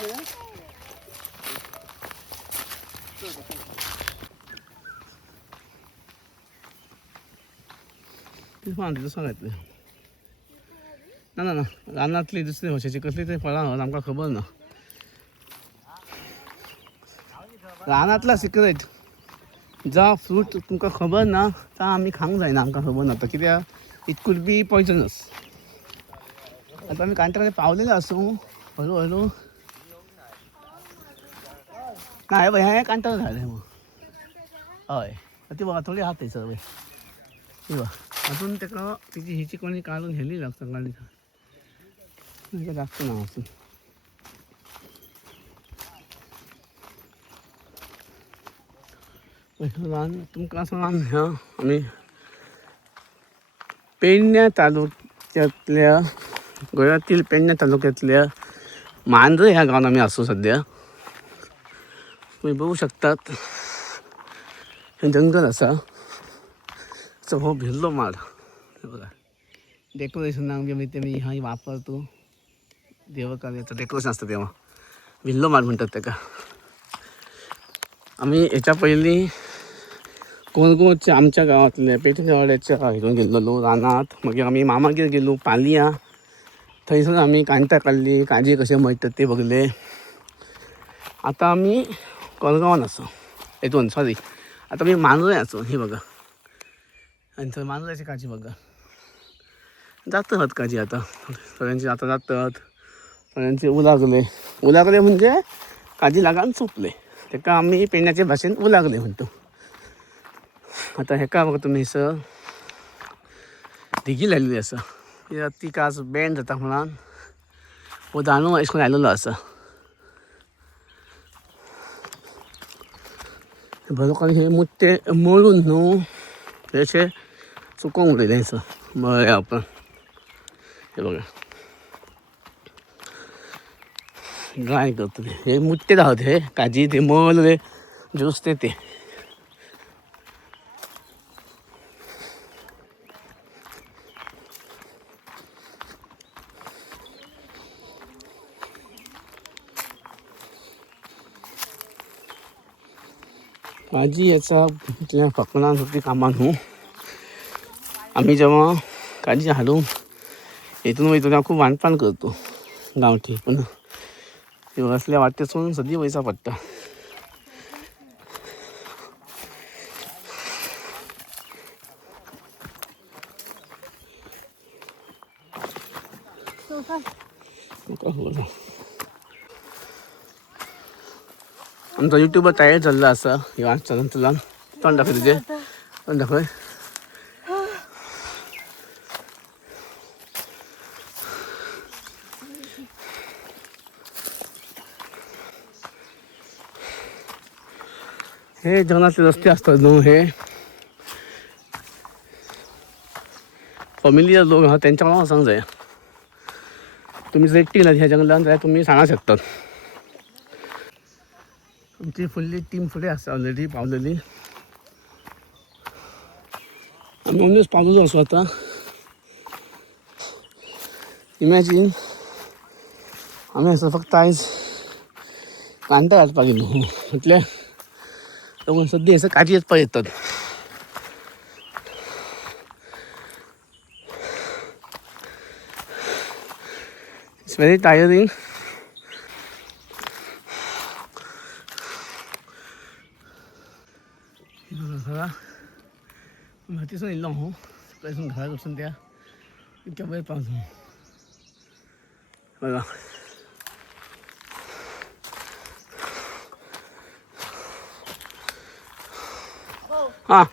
तिथं सांगायचं ना ना ना रानातली दुसरी वर्षाची कसली तरी फळां आमकां खबर ना. रानातला सिक्रेट जा फ्रूट तुमकां खबर ना ता आमी खावंक जायना आमकां खबर ना कित्याक इट कूड बी पॉयजनस. आता आमी कांतार पावलेलो आसूं हळू हळू ना हे कांतार झाले मग हय ती बघा थोडी हात थंयसर पळय ती बघा अजून ताका तिची हिची कोणी काढून हेली लागता गाडी लागता ना अजून. तुमकां सांगा आमी पेडण्या तालुक्यांतल्या गोंयांतील पेडण्या तालुक्यांतल्या मांद्रे ह्या गांवांत आमी आसूं सद्या. तुम्ही बघू शकतात हे जंगल आसा हो भिल्लो माड बघा डेकोरेशनाक बी तेमी हा वापरतो देवकार्याचं डेकोरेशन असतं तेव्हा भिल्लो माड म्हणतात ताका. आम्ही याच्या पयलीं कोरगोवच्या आमच्या गांवांतल्या पेटगावड्याच्या हितून गेल्लो रानात. मागीर आमी मामागेर गेलो पालयां थंयसर आमी कांतां काडली काजी कशें मळटात ते बघले. आता आमी कोरगांवान आसा हितून सॉरी आता आमी मांद्रे आसूं ही बघा आनी थंय मांद्र्याची काजी बघा जातात काजी आता थोड्यांची आता जातात थोड्यांचे उलागले म्हणजे काजी लागान सोंपले ताका आमी पेडण्याचे भाशेन उलागले म्हणटा. आता हेका बघा तुमी सर दिगी लायिल्ली आसा ती काज बँड जाता म्हणून हो दांडू अशें करून लायिल्लो आसा. बरोबर हे मुट्टे मळून न्हू हे अशें सुकोवंक उडयलें आसा मळ्या उपरांत हे बघा ड्राय करतले हे मुट्टे दाखवते हे काजी ते मळले ज्यूस ते काजी याचा इतल्या फकणां सुटी कामां न्हू. आमी जेव्हा काजी हाडूंक हितून वयता तेन्ना खूब वानपान करतो गांवठी पूण असल्या वाटेसून सदी वयचा पडटा. आमचा युट्यूबर तयार झालेला असा ह्या चलन तोंड दाखय तुझे तोंड दाखय. हे जंगलातले रस्ते असतात न्हू हे फॅमिलियर लोक आहा तेंच्या वांगडा वचूंक जाय. तुम्ही जर एकटी गेल्यात ह्या जंगलान जाल्यार तुमी सांगूंक शकतात. आमची फुडली टीम फुडें आसा ऑलरेडी पावलेली. आमी ऑलमोस्ट पावलेलो आसूं आतां. इमॅजीन आमी असो फक्त आयज कांतां घालपाक गेलो म्हटल्यार सद्या असं काजी येवपाक येतात. It's very tiring. घरा मातीसून येयल्लो हांव सकाळीसून घरा वचून त्या इतक्या वेळ पावलो बघा. हां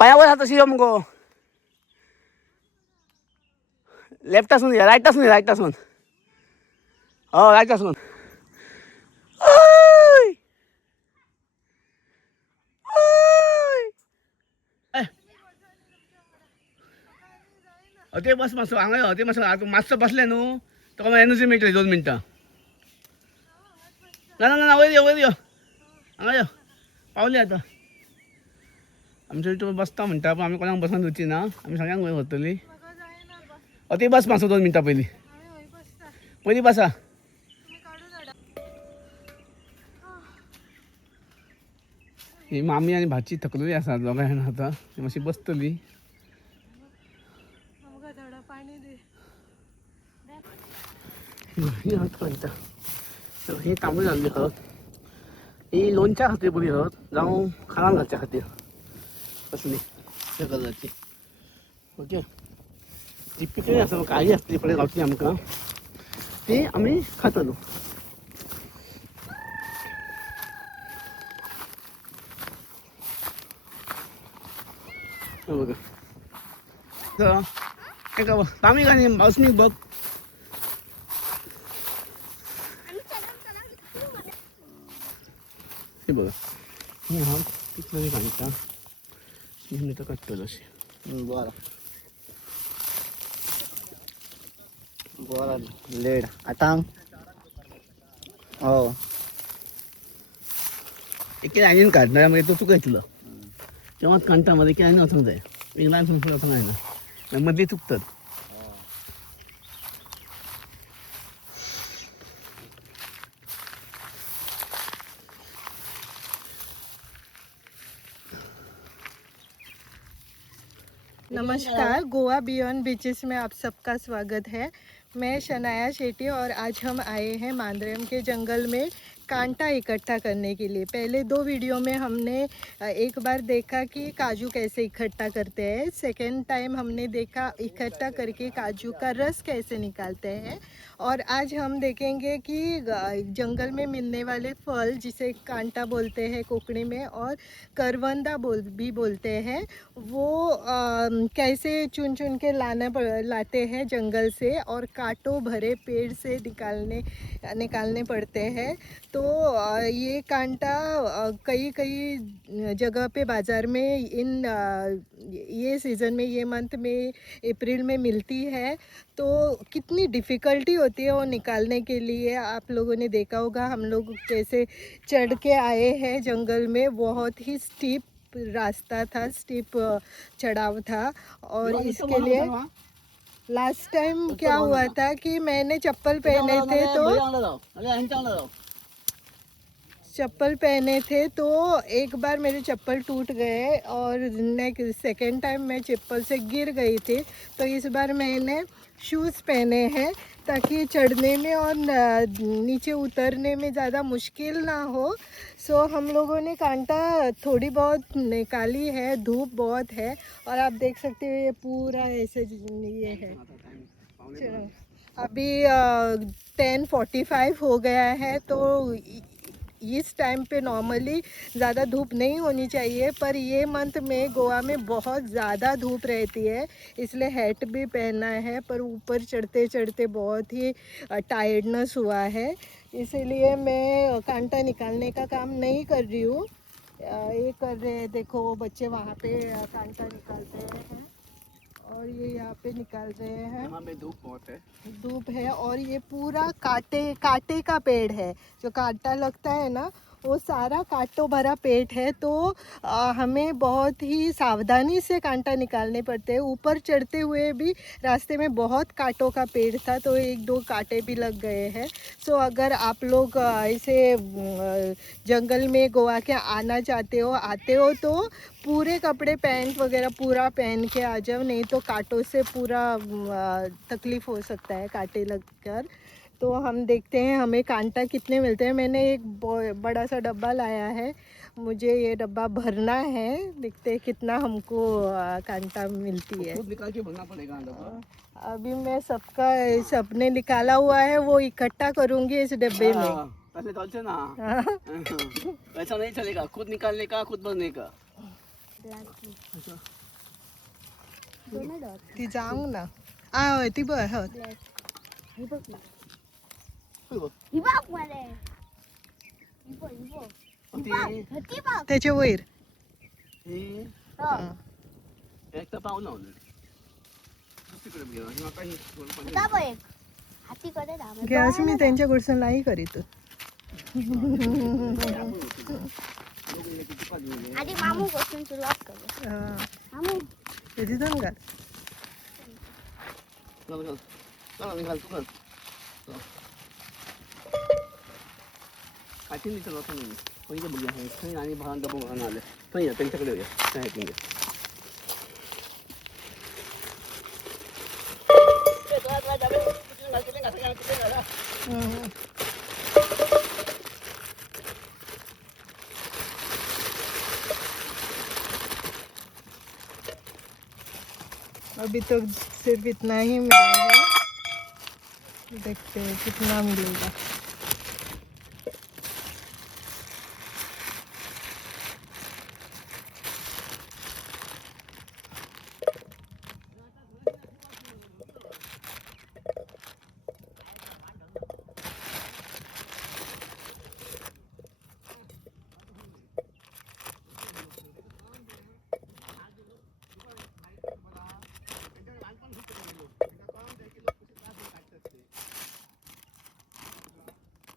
पांया वयर हात अशी यो मुगो लेफ्टासून या रायटासून हय रायटासून. ते बस मातसो हांगा यो ते मातसो मातसो बसले न्हू तुका मागीर एनर्जी मेळटली 2 मिनटां. ना ना ना वयर यो हांगा यो पावली आतां. आमच्या युट्यूब बसता म्हणटा पूण आमी कोणाक बसोन दिवची ना आमी सगळ्यांक वयर व्हरतली. ते बस मातसो 2 मिनटां पयलीं परी बसा. ही मामी आणि भाची थकलेली असा दोघांना आता ती मातशी बसतली. ही हळद कांता ही तांबडी घालली हळद. ही लोणच्या खातीर बरी हळद जावं खाणान घालच्या खातीर कसली त्या कलरची. ओके जी पिकली आसा काळी आसली फळे गावतली आमकां ती आमी खातलो. बघा एका तांबडी गाणी बासमीक बघ. हे बघा ही हा पिकलेली कांता मी तर काढतलो अशी. बरं बरं लेड आता हो एके आयन काढणाऱ्यामध्ये तो चुकायतलो तेव्हाच कांटामध्ये की आयन वचूंक जाय. एक ल्हान फुल वचूंक जायना मदली चुकतात. नमस्कार, गोवा बियॉन्ड बीचेस में आप सबका स्वागत है. मैं शनाया शेट्टी और आज हम आए हैं मांद्रेम के जंगल में कांटा इकट्ठा करने के लिए. पहले 2 वीडियो में हमने एक बार देखा कि काजू कैसे इकट्ठा करते हैं. सेकेंड टाइम हमने देखा इकट्ठा करके काजू का रस कैसे निकालते हैं. और आज हम देखेंगे कि जंगल में मिलने वाले फल जिसे कांटा बोलते हैं कोकणी में और करवंदा भी बोलते हैं वो कैसे चुन चुन के लाते हैं जंगल से और कांटों भरे पेड़ से निकालने पड़ते हैं. तो ये कांटा कई जगह पे बाज़ार में ये सीज़न में ये मंथ में अप्रैल में मिलती है. तो कितनी डिफ़िकल्टी होती है वो निकालने के लिए. आप लोगों ने देखा होगा हम लोग कैसे चढ़ के आए हैं जंगल में. बहुत ही स्टीप रास्ता था, स्टीप चढ़ाव था. और इसके लिए लास्ट टाइम क्या हुआ था कि मैंने चप्पल पहने थे तो एक बार मेरे चप्पल टूट गए और नेक्स्ट सेकेंड टाइम मैं चप्पल से गिर गई थी. तो इस बार मैंने शूज़ पहने हैं ताकि चढ़ने में और नीचे उतरने में ज़्यादा मुश्किल ना हो. सो हम लोगों ने कांटा थोड़ी बहुत निकाली है. धूप बहुत है और आप देख सकते हो ये पूरा ऐसे ये है. अभी 10:45 हो गया है. तो इस टाइम पे नॉर्मली ज़्यादा धूप नहीं होनी चाहिए पर ये मंथ में गोवा में बहुत ज़्यादा धूप रहती है इसलिए हैट भी पहना है. पर ऊपर चढ़ते चढ़ते बहुत ही टायर्डनेस हुआ है इसीलिए मैं कांटा निकालने का काम नहीं कर रही हूँ. ये कर रहे हैं देखो वो बच्चे वहाँ पे कांटा निकालते हैं और ये यहाँ पे निकाल रहे हैं. यहाँ पे धूप बहुत है. धूप है और ये पूरा कांटे का पेड़ है. जो कांटा लगता है ना वो सारा कांटों भरा पेड़ है. तो हमें बहुत ही सावधानी से कांटा निकालने पड़ते हैं. ऊपर चढ़ते हुए भी रास्ते में बहुत कांटों का पेड़ था तो 1-2 कांटे भी लग गए हैं. सो अगर आप लोग ऐसे जंगल में गोवा के आते हो तो पूरे कपड़े पैंट वगैरह पूरा पहन के आ जाओ नहीं तो कांटों से पूरा तकलीफ़ हो सकता है कांटे लगकर. तो हम देखते हैं हमें कांटा कितने मिलते हैं. मैंने एक बड़ा सा डब्बा लाया है. मुझे ये डब्बा भरना है. देखते हैं कितना हमको कांटा मिलती है. खुद निकाल के भरना पड़ेगा डब्बा. अभी मैं सबने निकाला हुआ है वो इकट्ठा करूँगी इस डब्बे में. ऐसे चलते ना. ऐसा नहीं चलेगा. खुद निकालने का खुद भरने का. ती जाऊ ना. ती बघ त्याच्या वयर एकटा पावला दुसरीकडे गॅस मी त्यांच्याकडचं नाही करीत. आधी मामू पासून सुरुवात करू. मामू तिथून घाल. चल निघाल तू कर. काठी नाही तर नाही पहिले बघूया थंय आणि भावांना बघून आले थंय या त्यांच्याकडे येऊया काय आहे तुम्ही अभी तो सिर्फ इतना ही मिला है, देखते हैं कितना मिलेगा।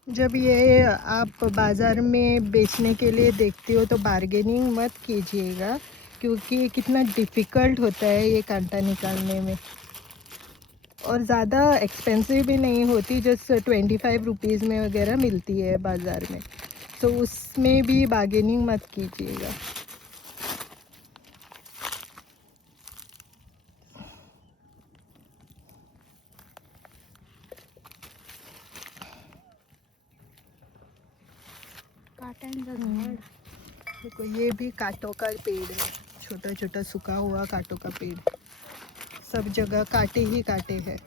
जब ये आप बाज़ार में बेचने के लिए देखते हो तो बार्गेनिंग मत कीजिएगा, क्योंकि कितना डिफ़िकल्ट होता है ये कांटा निकालने में, और ज़्यादा एक्सपेंसिव भी नहीं होती, जस्ट 25 रुपीज़ में वगैरह मिलती है बाज़ार में, तो उसमें भी बार्गेनिंग मत कीजिएगा। देखो ये भी कांटों का पेड़ है, छोटा छोटा सूखा हुआ कांटों का पेड़, सब जगह कांटे ही कांटे हैं।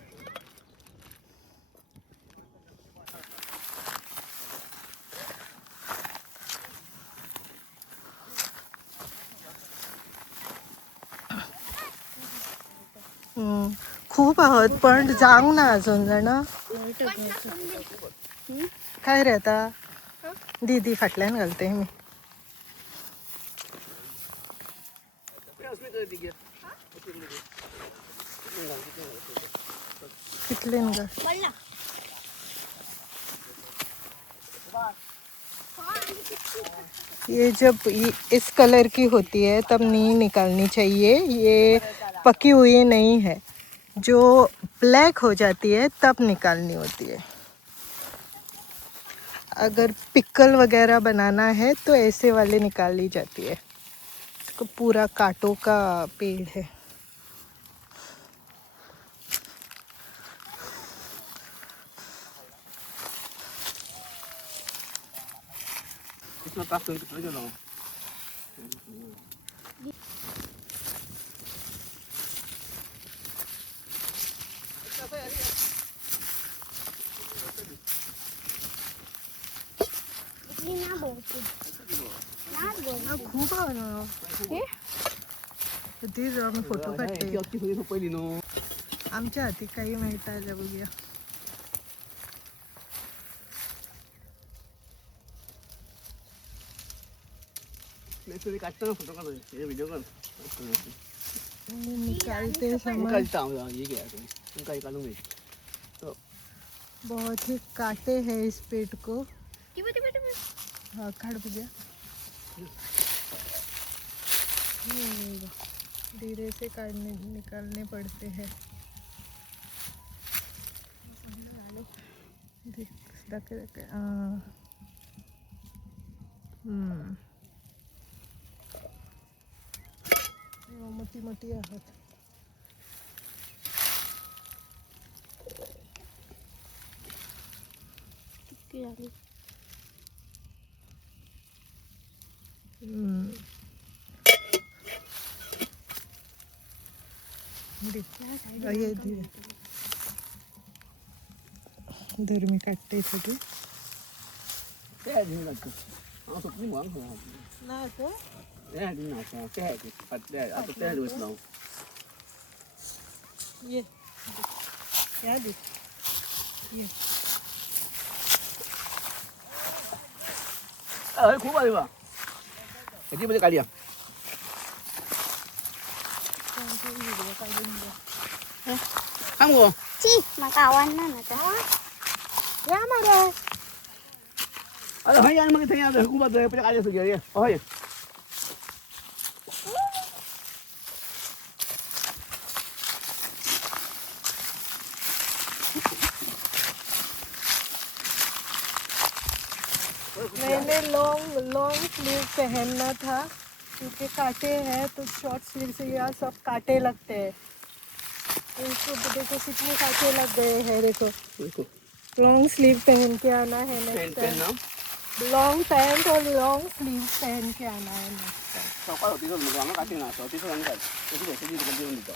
खूप आहोत पण जाऊ ना अजून जण काय रे आता दीदी फाटल्यान घालते मी कितलेन ग ये जब इस कलर की होती है तब नहीं निकालनी चाहिए, ये पकी हुई नहीं है, जो ब्लैक हो जाती है तब निकालनी होती है। अगर पिकल वगैरह बनाना है तो ऐसे वाले निकाली जाती है। इसको पूरा कांटों का पेड़ है। इसमें काट करके चले जाओ खूप आम्ही फोटो काढते आमच्या हाती काही माहित आहे बघूया काटताना फोटो काढतो व्हिडिओ काढ निकालते समय तो बहुत ही काटे हैं इस पेड़ को। हाँ काट भैया धीरे से काटने निकालने पड़ते हैं। मोठी मोठी आहोत इधर में काटते छोटे ना तो ये क्या दी ये खूप आहे बा ह्याची काढूया गो ची मका आवडणार ना आता या मारे अरे हय आणि मग थंय खूप आहे पहिले काढायचं घे होय मैंने लॉन्ग लॉन्ग स्लीव पहनना था क्योंकि कांटे हैं तो शॉर्ट स्लीव से यहाँ सब कांटे लगते हैं। इसको देखो कितने कांटे लग गए हैं। देखो देखो लॉन्ग स्लीव पहन के आना है पेन नेक्स्ट पेन ना टाइम। लॉन्ग पैंट और लॉन्ग स्लीव पहन के आना है नेक्स्ट टाइम। सकाळ होती तो मुलं आम्हाला काठी नाचतो तिथं सांगतात त्याची रेसिपी तुला देऊन देतो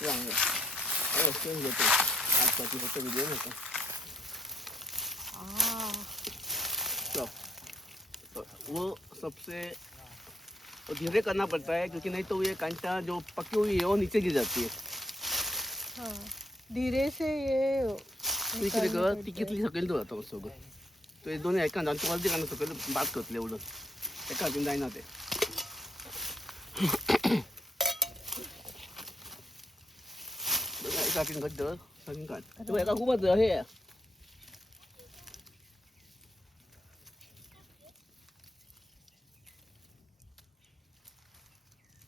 ते सांगतो अरे सेम घेतो आज त्याची फक्त व्हिडिओ नव्हता तो वो सबसे धीरे करना पड़ता है क्योंकि नहीं तो ये कांटा जो पकी हुई है वो नीचे गिर जाती है हाँ धीरे से ये तू इकडे कर ती कितली सकेल तो जातो सगळं तो हे दोन्ही ऐका जाण तू अर्धी काढणं सकेल बाद करतले एवढं एका हातीन जायना ते एका हातीन घट धर सगळं काढ तू एका खूपच हे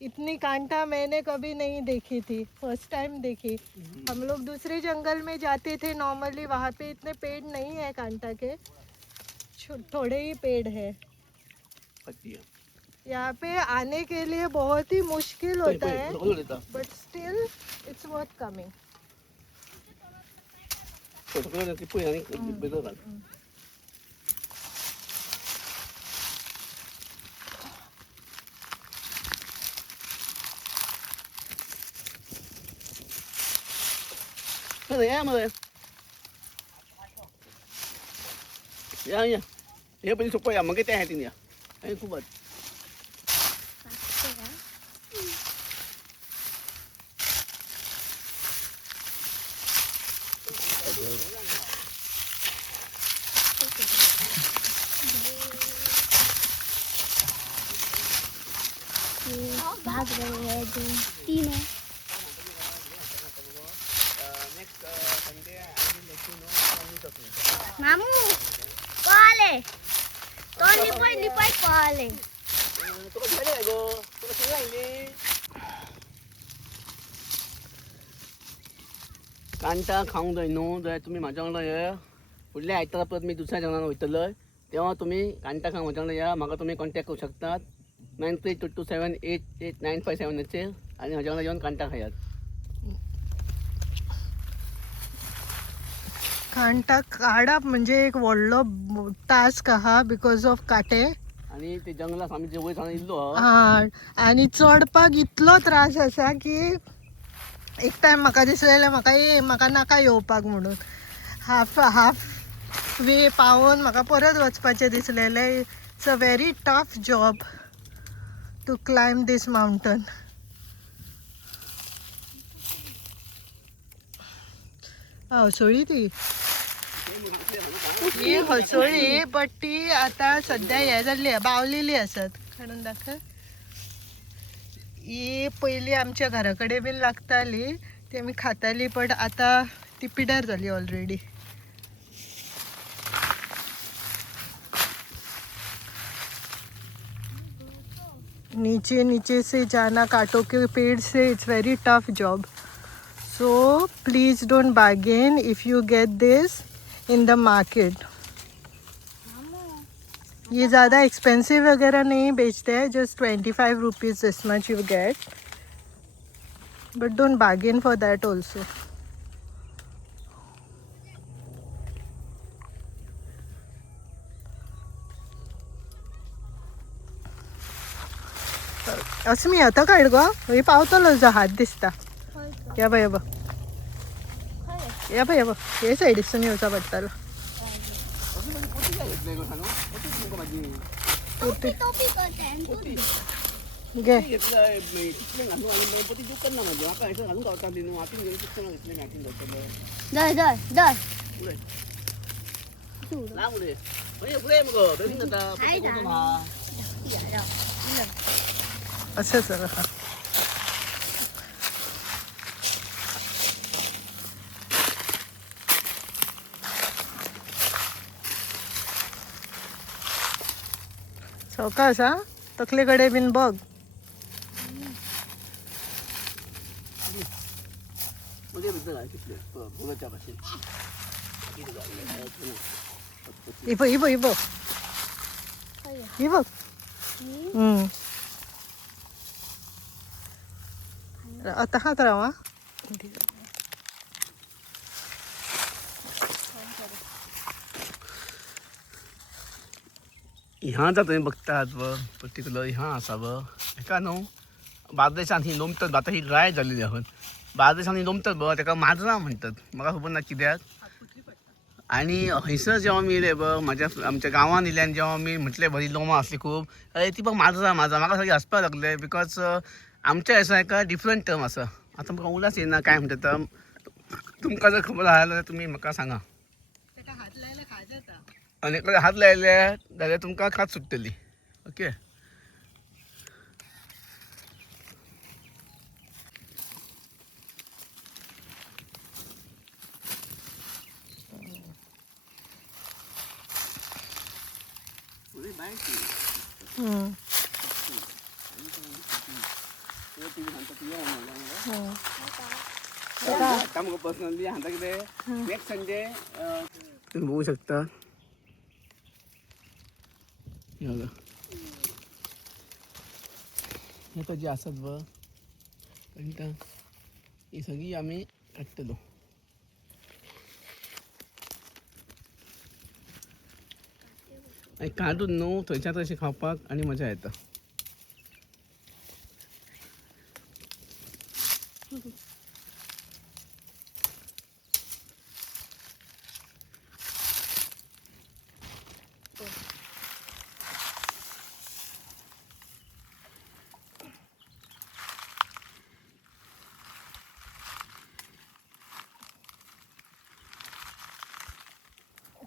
इतनी कांटा मैंने कभी नहीं देखी थी, फर्स्ट टाइम देखी। हम लोग दूसरे जंगल में जाते थे नॉर्मली, वहाँ पे इतने पेड़ नहीं है कांटा के, थोड़े ही पेड़ है। यहाँ पे आने के लिए बहुत ही मुश्किल होता है but still it's worth coming. Cái này mà ya ya ya beli supaya mang kita hatin ya ay kubat भाग रहे हैं तीनों। मामू पाले तो लिपाई पाले तो काय गो तो काय नाही कांटा खाऊंक जाय न्हू जाल्यार तुम्ही म्हाज्या वांगडा या फुडल्या आयतारा परत मी दुसऱ्या जंगलान वयतलो तेव्हा तुम्ही कांटा खावंक म्हाज्या वांगडा या म्हाका तुम्ही कॉन्टॅक्ट करूं शकतात 9322788957 आणि म्हाज्या वांगडा येवन कांटा खायात। कांटा काढप म्हणजे एक व्हडलो टास्क आहा बिकॉज ऑफ काटे आणि ते जंगलात आम्ही जे वयर सावन इल्लो हा आणि चढपाक इतलो त्रास आसा की एक टायम म्हाका दिसलेलें म्हाका नाका येवपाक म्हणून हाफ वे पावून म्हाका परत वचपाचें दिसलेलें। It's a very tough job to climb this mountain. हसोळी ती ही हसोळी बट ती आता सध्या हे जाल्ली बावलेली आसात। काडून दाखय ही पयलीं आमच्या घरा कडेन बीन लागताली ती आमी खाताली बट आता ती पिड्यार जाली ऑलरेडी। नीचे नीचे से जाना कांटों के पेड़ से it's very tough job. So please don't bargain if you get this in the market. ये ज़्यादा एक्सपेंसिव वगैरह नहीं बेचते हैं, just 25 rupees this much you get. But don't bargain for that also. अस्मी आता काढ गो हे पावतलो जो हात दिसता या बाय बघ हे सायडीसून येवचा पडटलो। घे असं चला सावकाश हा तकलेकडे बीन बघ। इबो ही बघ हम्म. आता हात राहा ह्या जर तुम्ही बघतात व पर्टिक्युलर ह्या असा व एका न्हू बार्देशांत ही लोमतात आता ही ड्राय झालेली आहोत बार्देशांत ही लोमतात बघ तेका माजरा म्हणतात म्हाका खबर ना कित्याक आणि हयसर जेव्हा मी येले बघ आमच्या गांवांत येयल्यान जेव्हा मी म्हटले बरी लोमा असली खूप अरे ती बघ माजरा म्हाका सगळे हसपाक लागले बिकॉज आमच्या हयसर एका डिफरंट टर्म आसा आता म्हाका उलाच येना काय म्हणटा तुमकां जर खबर आहा जाल्यार तुमी म्हाका सांगा हात लायला खा जाता आनी एखादे हात लायले जाल्यार तुमकां खात सुट्टली ओके पर्सनली हांता कितें नेक्स्ट संडे तुम्ही बघू शकता हे जी आसत व कळटा ही सगळी आमी काडटलो आनी काडून न्हू थंयच्या थंयशें खावपाक आनी मजा येता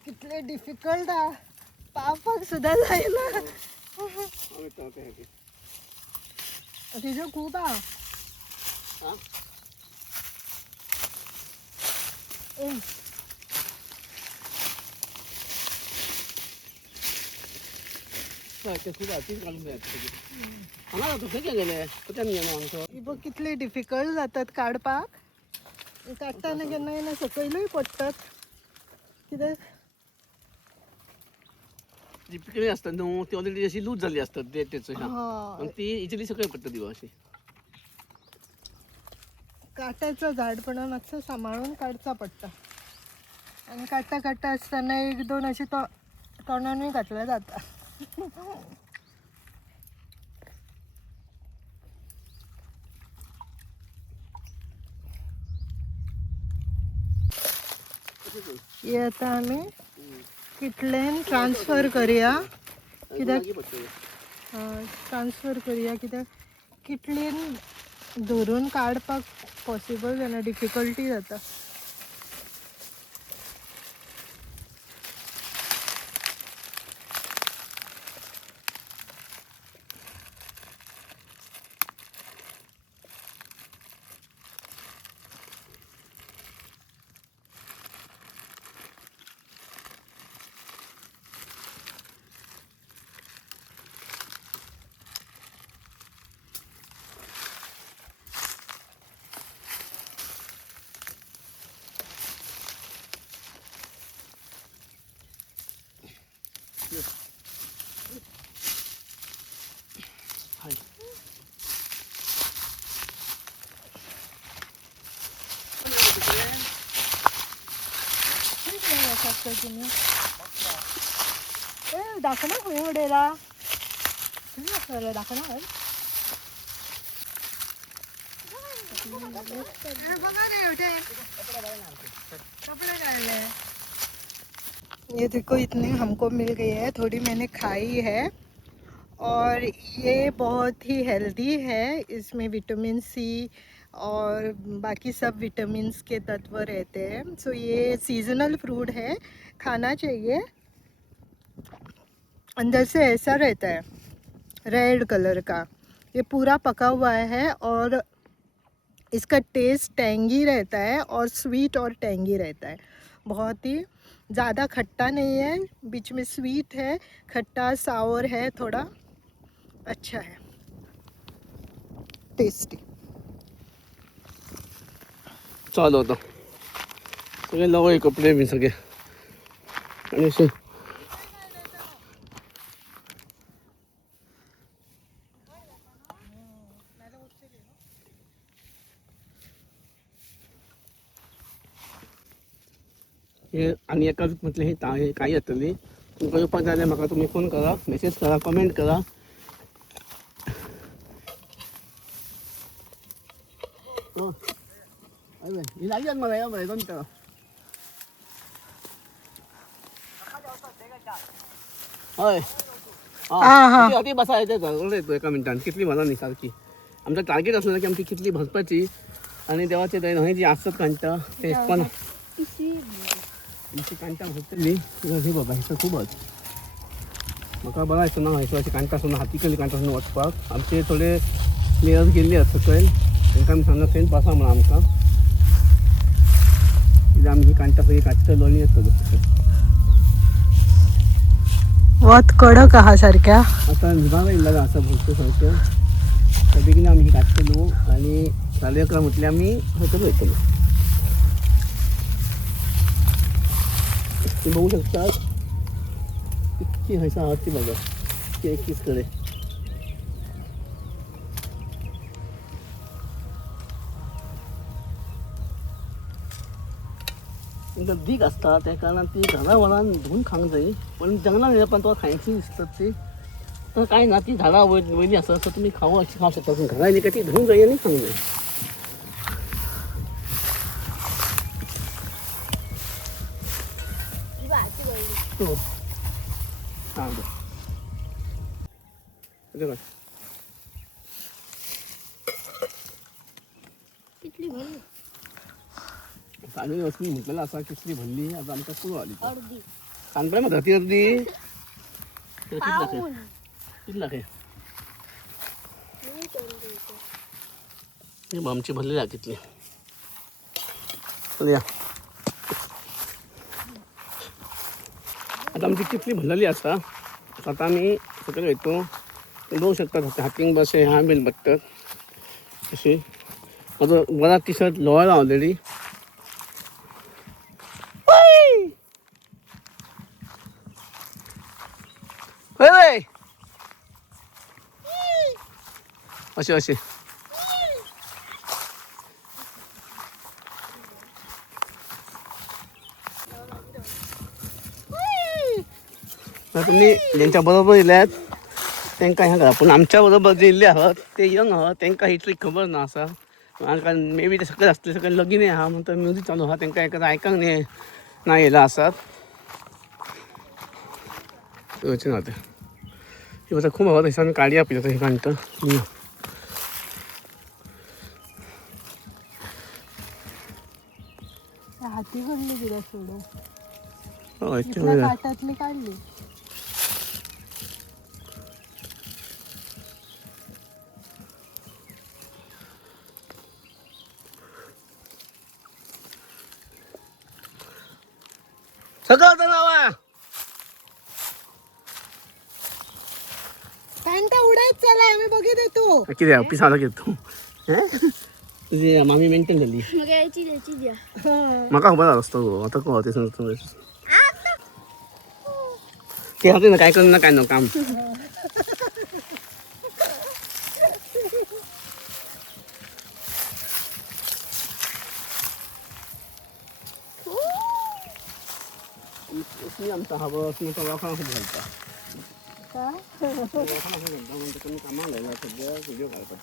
कितले डिफिकल्ट हा पावपाक सुद्धा जायना तिजो खूप हा खूप आतीच काढून जायचं हांगा जाता खंय गेले कुठे येना आमचो ही बघ कितले डिफिकल्ट जातात काडपाक काडटाना केन्ना केन्ना सकयलूय पडटात कित्याक जी पिकळी असतात न्हू ती ऑलरेडी अशी लूज झाली असतात तेच हा आणि ती इजिली सगळे पडतात दिवा अशी काट्याचं झाड पण मातसं सांबाळून काडचा पडटा आणि काडटा काडटा आसतना एक दोन अशी तोंडानूय घातल्या जाता हे आता आम्ही कितल्यान ट्रान्सफर करूया कित्याक ट्रान्सफर करूया कित्याक कितल्यान धरून काडपाक पॉसिबल जाना डिफिकल्टी जाता दाखना खंय उडयला दाखना कपड़े काढले ये देखो इतने हमको मिल गई है थोड़ी मैंने खाई है और ये बहुत ही हेल्दी है इसमें विटामिन सी और बाकी सब विटामिन्स के तत्व रहते हैं सो ये सीजनल फ्रूट है खाना चाहिए अंदर से ऐसा रहता है रेड कलर का ये पूरा पका हुआ है और इसका टेस्ट टैंगी रहता है और स्वीट और टैंगी रहता है बहुत ही ज़्यादा खट्टा नहीं है बीच में स्वीट है खट्टा सावर है थोड़ा अच्छा है टेस्टी चालू होता सगळे नवे कपडे बी सगळे आणि असे हे आणि एकाच म्हटलं हे काही येतली तुमकां येवपाक जाय जाल्यार म्हाका तुम्ही फोन करा, मेसेज करा, कमेंट करा. ही लागली मला या बरं दोन करा. हय ती बसा येते एका मिनिटान कितली भरा न्ही सारखी. आमचं टार्गेट असलं की आमची कितली भरपाची आणि देवाचे दयन हय जी आसत कांटा ते पण आमची कांटा भरतली. हे बाबा हे खूपच म्हाका बरं येतं ना हिशोबाची कांटा आसून हातीकली कांटा आसून वचपाक. आमचे थोडे प्लेयर्स गेल्ले आसत सकयल तांकां आमी सांगना थंय पासा म्हणून आमकां कित्याक आमी ही कांटा खंय काडटलो आनी येतलो. वत कडक आहा सारख्या. आता निभाव येयल्लो आसा भरपूर सारक्यो बेगीन आमी ही काडटलो आनी 11:30 म्हटल्यार आमी हयतलो वयतलो. तुम्ही बघू शकतात इतकी हयसा आहात ती बघा ती एकटीच कडे. दीक असता त्या कारणान ती झाडां वरान धुवन खावंक जाय. पण जंगलान गेल्यार पण तुका खायची दिसतात ती तर काय ना ती झाडां वयली आसा तर तुम्ही अशी खावं शकता. पण घरा येयली काय ती धुवूंक जाय आनी खावंक जाय. हो हां बरं कितली भरली? तांदूळ वचून म्हटलेलं असा कितली भरली आता आमकां पुरो आली. अर्धी. सांगता मग ती अर्धी पाऊण. किती लाखे नाही तेवढी इथे. हे आमची भरलेली आहे कितली. चल या आता आमची कितली भरलेली असा. आता आम्ही सगळे येतो बघू शकतात हातींग बस ह्या बीन बघतात अशी. माझं बरा टी शर्ट लोळला ऑलरेडी. असे असे तुम्ही ज्यांच्या बरोबर येयल्यात तांकां ह्या करा. पण आमच्या बरोबर जे येयल्ले आहात ते यंग आहात तांकां ही ट्रीक खबर ना आसा. कारण मे बी ते सगळे असले सगळे लगीन आहा म्हणून म्युजीक चालू आहा तांकां एखादा आयकांक ना येयला आसात. वचना ते ही वता खूब आवड आमी काडया पिता ही कांटा. हाती भरली कित्याक सोडून हय काटातली काढली. सगळं नावा कांटा उडायच चला आम्ही बघित येतो. किती पिसाला घेतो तुझी मामी मेंटेन झाली. मग यायची द्या. म्हाका खबर असतो आता कळ ते सांगतो ते हाती ना काय करणार काय न काम. आमचा हवं तुमचा लोकांना खूप घालता म्हणजे तुम्ही कामाला लायला सध्या व्हिडिओ घालता.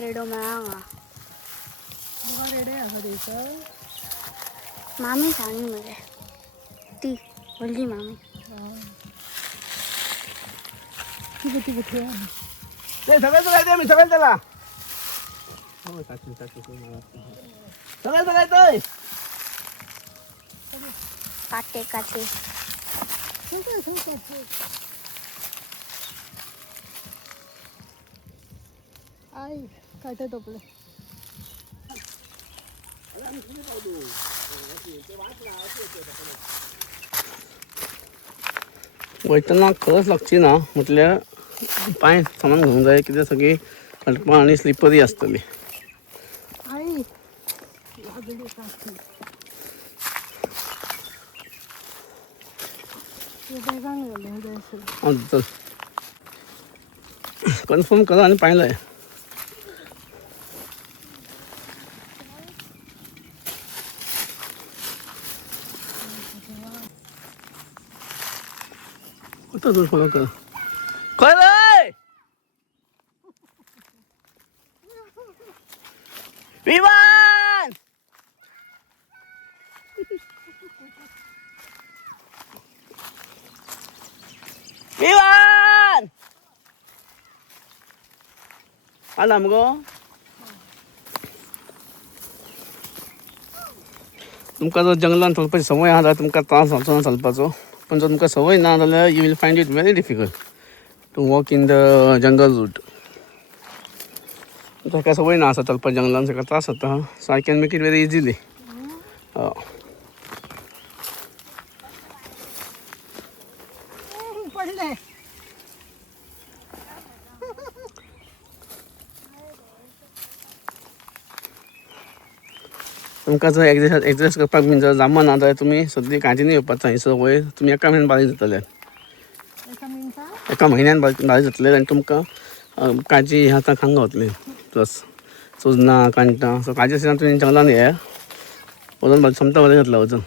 रेडो मेळांगा रेडे आहा मामी सांगी मरे ती व्हडली मामी. ती कुठे ते सगळं जायचंय मी सगळं त्याला सगळं जायचंय काटे काटे आई काटे टोपले. वयतना खरंच लागची ना म्हटल्यार पांय सामान घेवंक जाय कित्याक सगळी कल्पना आनी स्लिपरी आसतली. आई चल कन्फर्म करा आणि पाहिलं आहे. कुठं दूर फॉलो कर खरंय विमान विमान आला मगो. तुमकां जर जंगलान चलपाची संवय आहा जाल्यार तुमकां त्रास जावचो ना चलपाचो. पण जर तुमकां संवय ना जाल्यार you will find it very difficult to walk in the jungle route. ताका संवय ना आसा चलपाक जंगलान ताका त्रास जाता. So I can make it very easily. पडले. तुमकां जर एक्सरसाइज करपाक बीन जर जमना जाल्यार तुमी सद्या काळजीनी येवपाचो. हांगसर वयर तुमी एका म्हयन्यान बारीक जातले. एका म्हयन्यान बारीक जातले आनी तुमकां काळजी ह्या आतां खांग गावतली. प्लस सुजनां कांटां. सो काळजी आसतना तुमी जंगलान ये. वजन समता बरें जातलें वजन.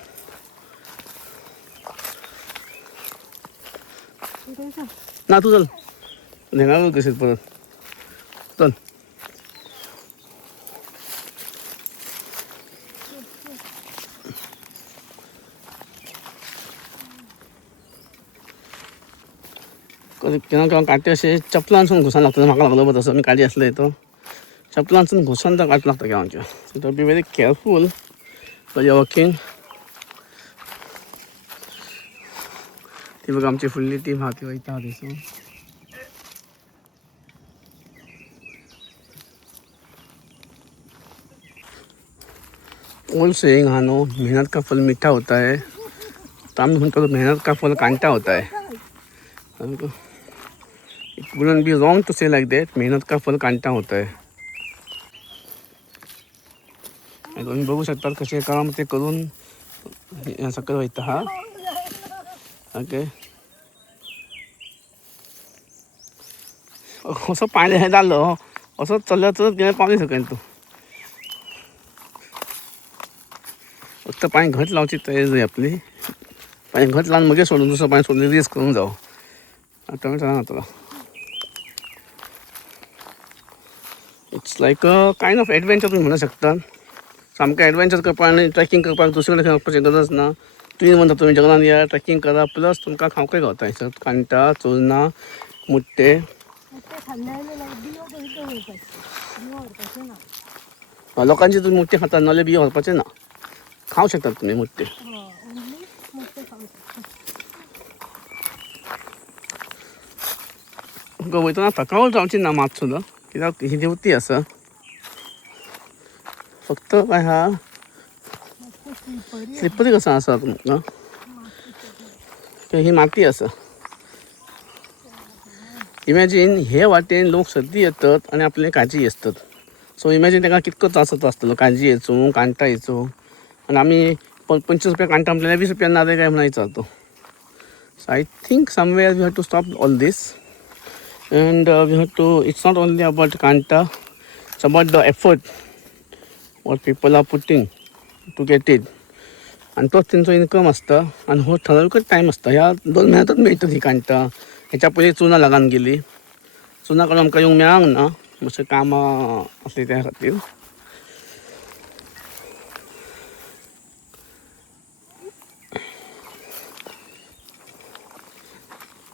ना तू चल न्हेंगा कशीत परत चल. केन्ना काटे अशे चपलांसून घुसान लागता. म्हाका लागलो तसो मी काळजी आसले तो चपलांसून घुसान तो काट लागता केव्हांच्या. So to be very careful for your walking. ती बघ आमची फुडली टीम हा ती वयता दिसून. ओल्ड सेइंग हा नो, मेहनत का फल मीठा होता है. तो आम्ही म्हणतो मेहनत का फल कांटा होता है. It wouldn't be wrong to say like that. मेहनत का फल कांटा होता है. तुम्ही बघू शकता कसे काम ते करून सकल वयता हा. ओके असं पाणी हे जाल्लो असं चललं तर गेलं पावली सकेन तू. फक्त पाणी घट लावची तयारी जाय आपली. पाणी घट लावून मग सोडून दुसरं पाणी सोडून रिलीज करून जाऊ. आता मी सांगा तुला it's like a kind of adventure तुम्ही म्हणू शकता. सामकें एडवेंचर करपाक आनी ट्रेकिंग करपाक दुसरे कडेन वचपाची गरज ना. तुम्ही म्हणता तुम्ही जंगलान या ट्रेकिंग करा प्लस तुमकां खावंकय गावता. हांगसर कांटा चोरना मुट्टे. लोकांची तुम्ही मुट्टे खाता नाल्यार बियो व्हरपाचे ना. खावं शकतात तुम्ही मुट्टे. तुमकां वयतना थकावट जावची ना मात सुद्दां कित्याक ही देवती आसा. फक्त काय हा स्लिपरी कसो आसा तुमकां ही माती आसा. इमॅजीन हे वाटेन लोक सद्दी येतात आनी आपले काजी असतात. सो इमॅजीन ताका कितको त्रास जाता आसतलो काजी येचो कांटा येचो. आनी आमी 25 रुपया कांटा म्हटल्यार 20 रुपया नादे काय म्हणून विचारतो. So I think somewhere we have to stop all these and we have to. It's not only about kanta, it's about the effort what people are putting to get it. आणि तोच त्यांचो इन्कम असता. आणि हो ठराविकच time असता. ह्या 2 महिन्यातच मेळटा ही कांटा. ह्याच्या पयलीं चुना लागान गेली. चुना काडून आमकां येवंक मेळांक ना मातशें कामां असली त्या खातीर.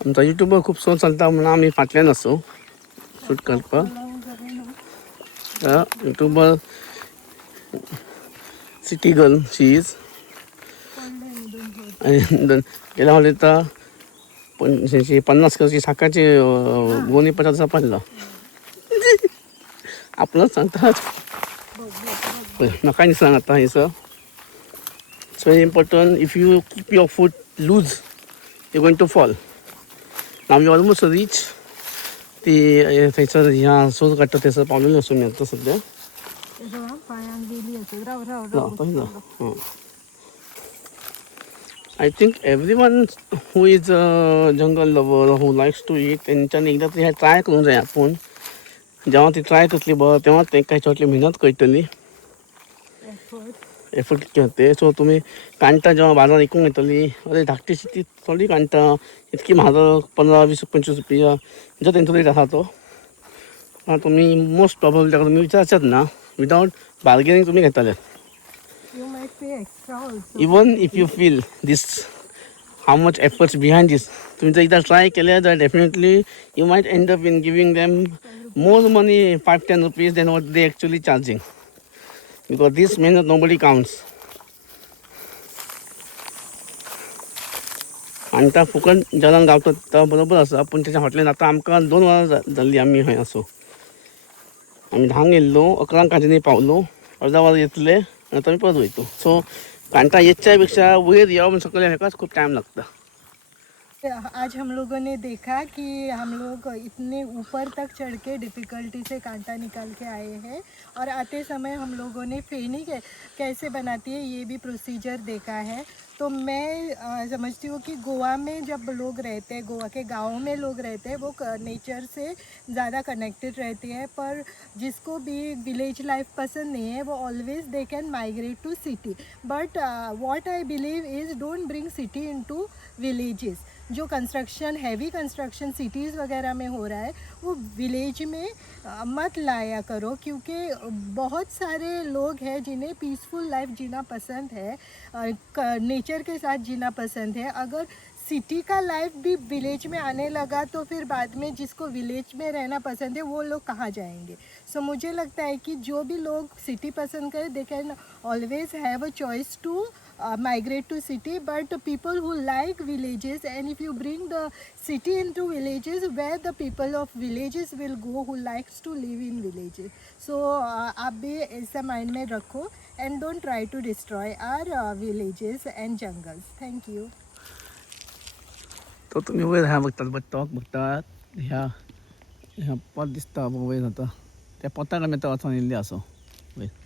आमचा युट्यूबर खूप सो चलता म्हणून आमी फाटल्यान आसू शूट करपाक. YouTuber city girl she is. आनी गेल्या फावटी तर 50 किलोची साकाची गोणी 50 दिसा पडला. आपणच सांगता म्हाका दिसना आतां हांयसर. It's very important. If you keep your foot loose you going to fall. Now we almost reach ती थंयसर ह्या सूज काडटा थंयसर पावलेली आसूं मी आतां सद्या. I think everyone who is jungle lover who likes to eat तेंच्यांनी एकदा तरी हे ट्राय करूंक जाय आपूण. जेव्हा ती ट्राय करतली बरं तेव्हा तेंका ह्याच्या मेहनत कळटली, एफर्ट कितके होते. सो तुम्ही कांटा जेव्हा बाजारात विकूंक येतली, अरे धाकटीशी ती थोडी कांटा इतकी म्हारग 15-20-25 रुपया जो तेंचो रेट आसा तो. तुम्ही मोस्ट प्रॉब्लम ताका तुम्ही विचारच्यात ना, विदाउट बार्गेनिंग तुम्ही घेतले. You might pay extra also. Even if you feel this how much efforts behind this, तुम्ही जर एकदा ट्राय केले तर definitely you might end up in giving them more money, 5-10 rupees than what they actually charging, because this means that nobody counts. कांटा फुकट जेवण गावतात तर बरोबर आसा, पूण तेच्या फाटल्यान आतां आमकां 2 वरां जाल्ली आमी खंय आसो. आमी 10 गेल्लो, 11 कांजिनी पावलो, अर्धा वर येतले आनी आमी परत वयतो. सो कांटा येच्या पेक्षा वयर येवप सकयल हेकाच खूब टायम लागता. आज हम लोगों ने देखा कि हम लोग इतने ऊपर तक चढ़ के डिफ़िकल्टी से कांटा निकाल के आए हैं, और आते समय हम लोगों ने फेनी कैसे बनाती है ये भी प्रोसीजर देखा है. तो मैं समझती हूँ कि गोवा में जब लोग रहते हैं, गोवा के गाँव में लोग रहते हैं, वो नेचर से ज़्यादा कनेक्टेड रहते हैं. पर जिसको भी विलेज लाइफ पसंद नहीं है वो always they can migrate to city. But what I believe is don't bring city into villages. जो कंस्ट्रक्शन, हैवी कंस्ट्रक्शन सिटीज़ वगैरह में हो रहा है वो विलेज में मत लाया करो, क्योंकि बहुत सारे लोग हैं जिन्हें पीसफुल लाइफ जीना पसंद है, नेचर के साथ जीना पसंद है. अगर सिटी का लाइफ भी विलेज में आने लगा तो फिर बाद में जिसको विलेज में रहना पसंद है वो लोग कहाँ जाएंगे. सो मुझे लगता है कि जो भी लोग सिटी पसंद करें they can always have a choice to migrate to city. But people who like villages, and if you bring the city into villages, where the people of villages will go who likes to live in villages. So आप भी ऐसा mind में रखो and don't try to destroy our villages and jungles. Thank you. तो तुम्ही वयर ह्या बघतात, बघतात बघतात ह्या पोत दिसता वयर आता, त्या पोताक आमी आतां वचून येयल्ले आसो वयर.